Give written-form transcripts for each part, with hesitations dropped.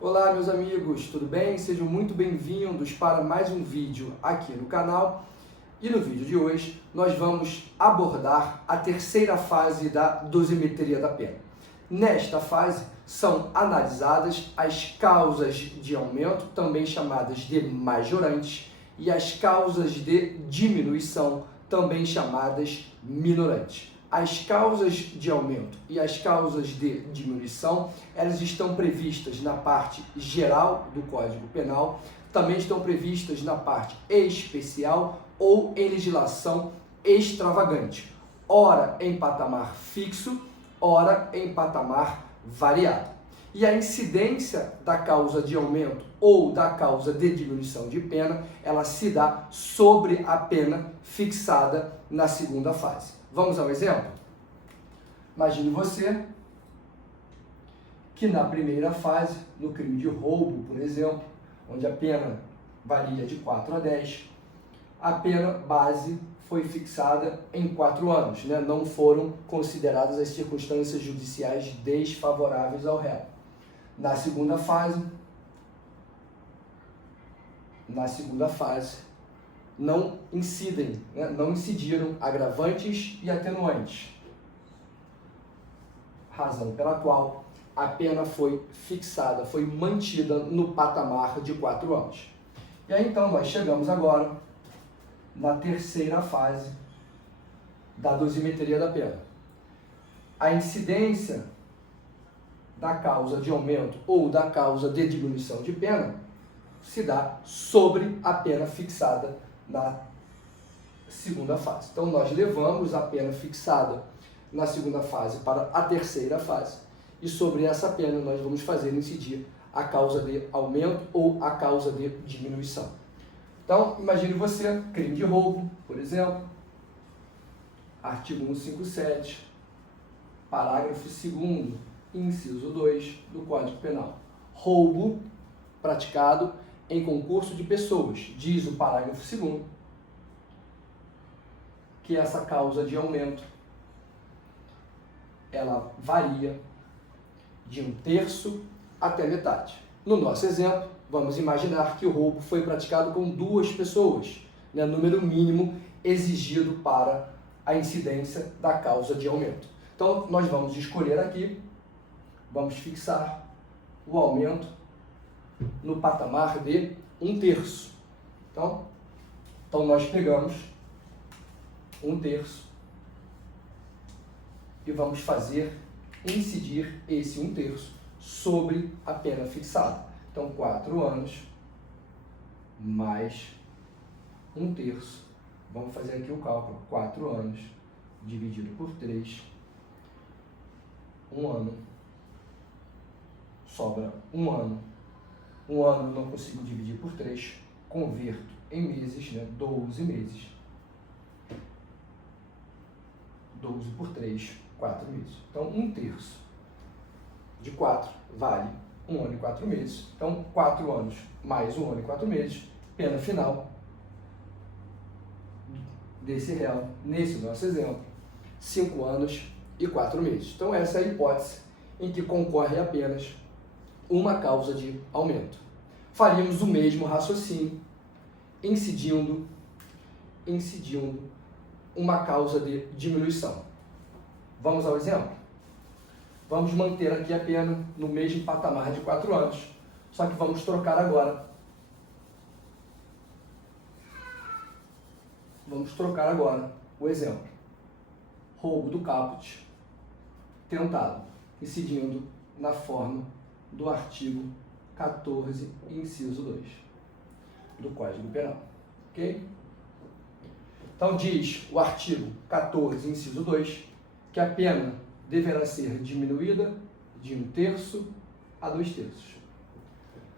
Olá meus amigos, tudo bem? Sejam muito bem-vindos para mais um vídeo aqui no canal. E no vídeo de hoje nós vamos abordar a terceira fase da dosimetria da pena. Nesta fase são analisadas as causas de aumento, também chamadas de majorantes, e as causas de diminuição, também chamadas minorantes. As causas de aumento e as causas de diminuição, elas estão previstas na parte geral do Código Penal, também estão previstas na parte especial ou em legislação extravagante, ora em patamar fixo, ora em patamar variado. E a incidência da causa de aumento ou da causa de diminuição de pena, ela se dá sobre a pena fixada na segunda fase. Vamos ao exemplo? Imagine você que na primeira fase, no crime de roubo, por exemplo, onde a pena varia de 4 a 10, a pena base foi fixada em 4 anos, né? Não foram consideradas as circunstâncias judiciais desfavoráveis ao réu. Na segunda fase, não incidem, né? Não incidiram agravantes e atenuantes, razão pela qual a pena foi fixada, foi mantida no patamar de 4 anos. E aí então nós chegamos agora na terceira fase da dosimetria da pena. A incidência da causa de aumento ou da causa de diminuição de pena se dá sobre a pena fixada na segunda fase. Então nós levamos a pena fixada na segunda fase para a terceira fase e sobre essa pena nós vamos fazer incidir a causa de aumento ou a causa de diminuição. Então imagine você, crime de roubo, por exemplo, artigo 157, parágrafo 2º, inciso 2 do Código Penal. Roubo praticado em concurso de pessoas. Diz o parágrafo 2º que essa causa de aumento ela varia de 1/3 até metade. No nosso exemplo, vamos imaginar que o roubo foi praticado com 2 pessoas, né, número mínimo exigido para a incidência da causa de aumento. Então, nós vamos escolher aqui, vamos fixar o aumento no patamar de 1/3. Então nós pegamos 1/3 e vamos fazer incidir esse 1/3 sobre a pena fixada. Então 4 anos mais 1/3. Vamos fazer aqui o cálculo. 4 anos dividido por 3. 1 ano. Sobra 1 ano. 1 ano não consigo dividir por 3. Converto em meses, né? 12 meses. 12 por 3, 4 meses. Então 1/3 de 4 vale 1 ano e 4 meses. Então 4 anos mais 1 ano e 4 meses. Pena final desse réu, nesse nosso exemplo, 5 anos e 4 meses. Então essa é a hipótese em que concorre apenas uma causa de aumento. Faríamos o mesmo raciocínio, incidindo uma causa de diminuição. Vamos ao exemplo? Vamos manter aqui a pena no mesmo patamar de 4 anos, só que vamos trocar agora. Vamos trocar agora o exemplo. Roubo do caput tentado, incidindo na forma do artigo 14, inciso 2 do Código Penal. Ok? Então diz o artigo 14, inciso 2, que a pena deverá ser diminuída de 1/3 a 2/3.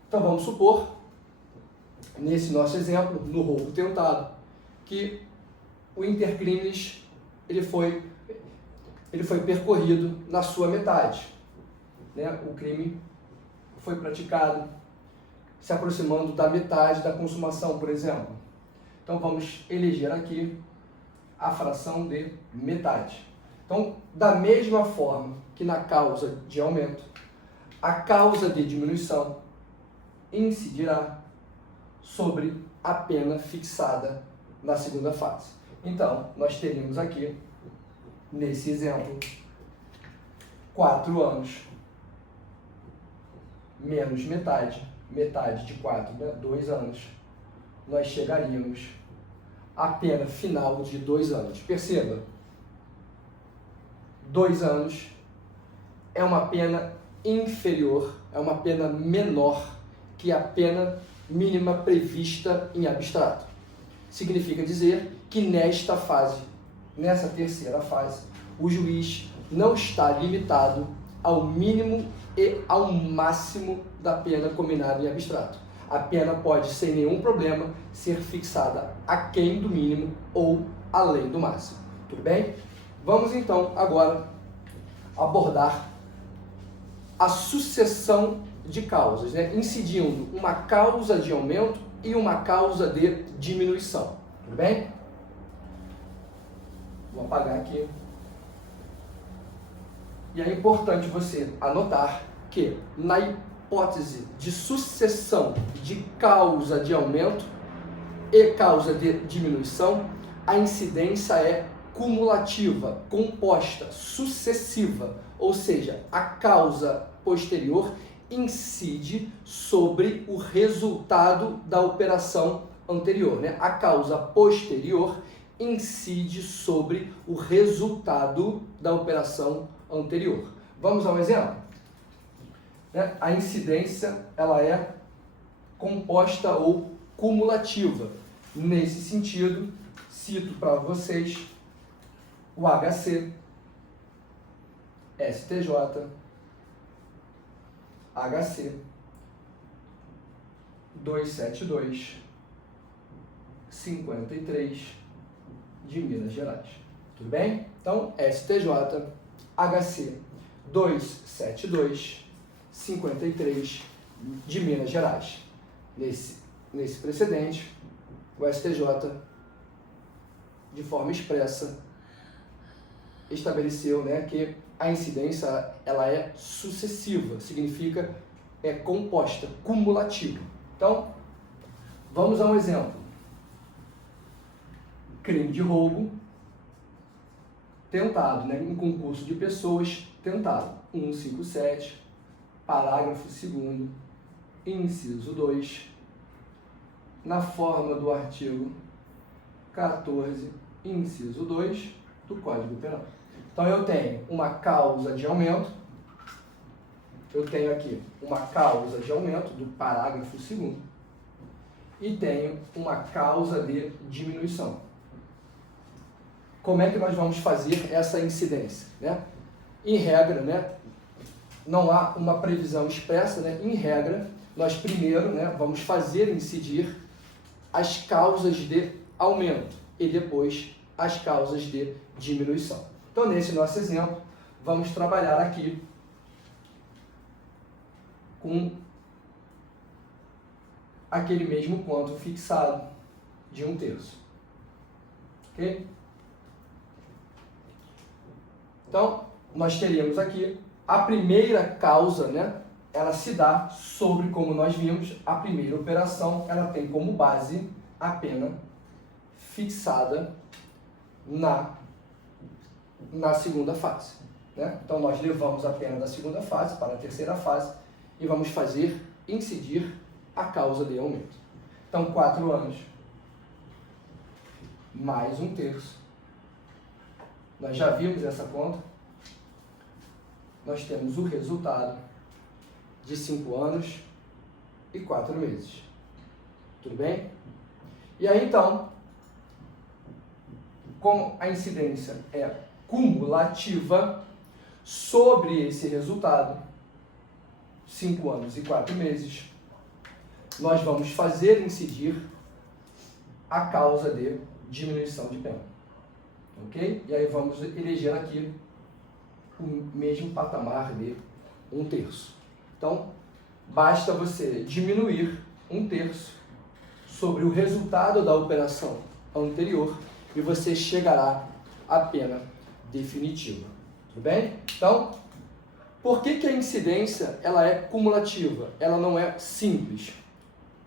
Então vamos supor, nesse nosso exemplo, no roubo tentado, que o intercrimes ele foi percorrido na sua metade, né? O crime foi praticado se aproximando da metade da consumação, por exemplo. Então vamos eleger aqui a fração de metade. Então, da mesma forma que na causa de aumento, a causa de diminuição incidirá sobre a pena fixada na segunda fase. Então, nós teríamos aqui, nesse exemplo, 4 anos menos metade, metade de 4, né? 2 anos, nós chegaríamos à pena final de 2 anos. Perceba, 2 anos é uma pena inferior, é uma pena menor que a pena mínima prevista em abstrato. Significa dizer que nesta fase, nessa terceira fase, o juiz não está limitado ao mínimo e ao máximo da pena combinada em abstrato. A pena pode, sem nenhum problema, ser fixada aquém do mínimo ou além do máximo. Tudo bem? Vamos então agora abordar a sucessão de causas, né? Incidindo uma causa de aumento e uma causa de diminuição. Tudo bem? Vou apagar aqui. E é importante você anotar que na hipótese de sucessão de causa de aumento e causa de diminuição, a incidência é cumulativa, composta, sucessiva, ou seja, a causa posterior incide sobre o resultado da operação anterior, né? A causa posterior incide sobre o resultado da operação anterior. Vamos a um exemplo? Né? A incidência ela é composta ou cumulativa. Nesse sentido, cito para vocês o HC, STJ, HC 272 53 de Minas Gerais. Tudo bem? Então, STJ, HC 272 53 de Minas Gerais. Nesse precedente, o STJ, de forma expressa, estabeleceu, né, que a incidência ela é sucessiva, significa é composta, cumulativa. Então, vamos a um exemplo. Crime de roubo tentado, né, em concurso de pessoas, tentado. 157, parágrafo 2º, inciso 2, na forma do artigo 14, inciso 2 do Código Penal. Então, eu tenho uma causa de aumento, eu tenho aqui uma causa de aumento do parágrafo 2º e tenho uma causa de diminuição. Como é que nós vamos fazer essa incidência, né? Em regra, né, não há uma previsão expressa, né? Em regra, nós primeiro, né, vamos fazer incidir as causas de aumento e depois as causas de diminuição. Então, nesse nosso exemplo, vamos trabalhar aqui com aquele mesmo ponto fixado de 1/3. Ok? Então, nós teríamos aqui a primeira causa, né? Ela se dá sobre, como nós vimos, a primeira operação, ela tem como base a pena fixada na segunda fase, né? Então, nós levamos a pena da segunda fase para a terceira fase e vamos fazer incidir a causa de aumento. Então, 4 anos mais 1/3. Nós já vimos essa conta. Nós temos o resultado de 5 anos e 4 meses. Tudo bem? E aí, então, como a incidência é cumulativa sobre esse resultado, 5 anos e 4 meses, nós vamos fazer incidir a causa de diminuição de pena. Ok? E aí vamos eleger aqui o mesmo patamar de 1/3. Então, basta você diminuir 1/3 sobre o resultado da operação anterior e você chegará à pena definitiva. Tudo bem? Então, por que a incidência ela é cumulativa? Ela não é simples.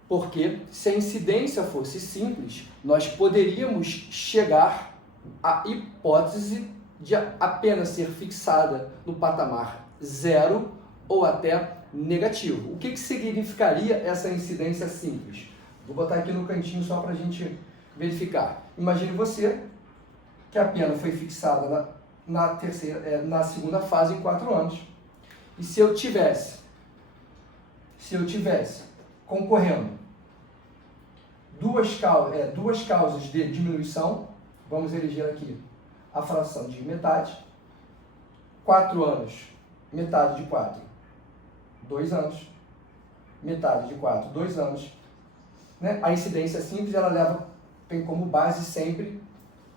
Porque se a incidência fosse simples, nós poderíamos chegar à hipótese de a pena ser fixada no patamar zero ou até negativo. O que significaria essa incidência simples? Vou botar aqui no cantinho só para a gente verificar. Imagine você que a pena foi fixada na segunda fase em 4 anos. E se eu tivesse concorrendo duas causas de diminuição, vamos eleger aqui a fração de metade, 4 anos, metade de 4, 2 anos, metade de 4, 2 anos. Né? A incidência simples, ela tem como base sempre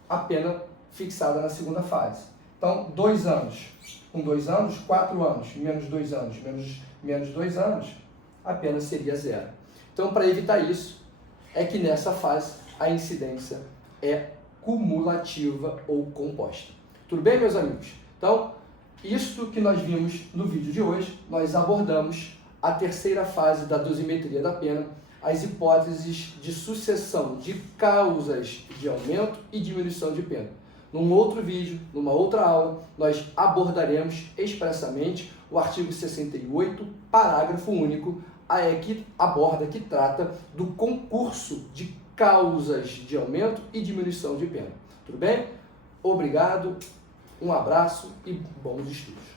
a pena fixada na segunda fase. Então, 2 anos, com 2 anos, 4 anos, menos 2 anos, menos 2 anos, a pena seria zero. Então, para evitar isso, é que nessa fase a incidência é cumulativa ou composta. Tudo bem, meus amigos? Então, isto que nós vimos no vídeo de hoje, nós abordamos a terceira fase da dosimetria da pena, as hipóteses de sucessão de causas de aumento e diminuição de pena. Num outro vídeo, numa outra aula, nós abordaremos expressamente o artigo 68, parágrafo único, que trata do concurso de causas de aumento e diminuição de pena. Tudo bem? Obrigado, um abraço e bons estudos.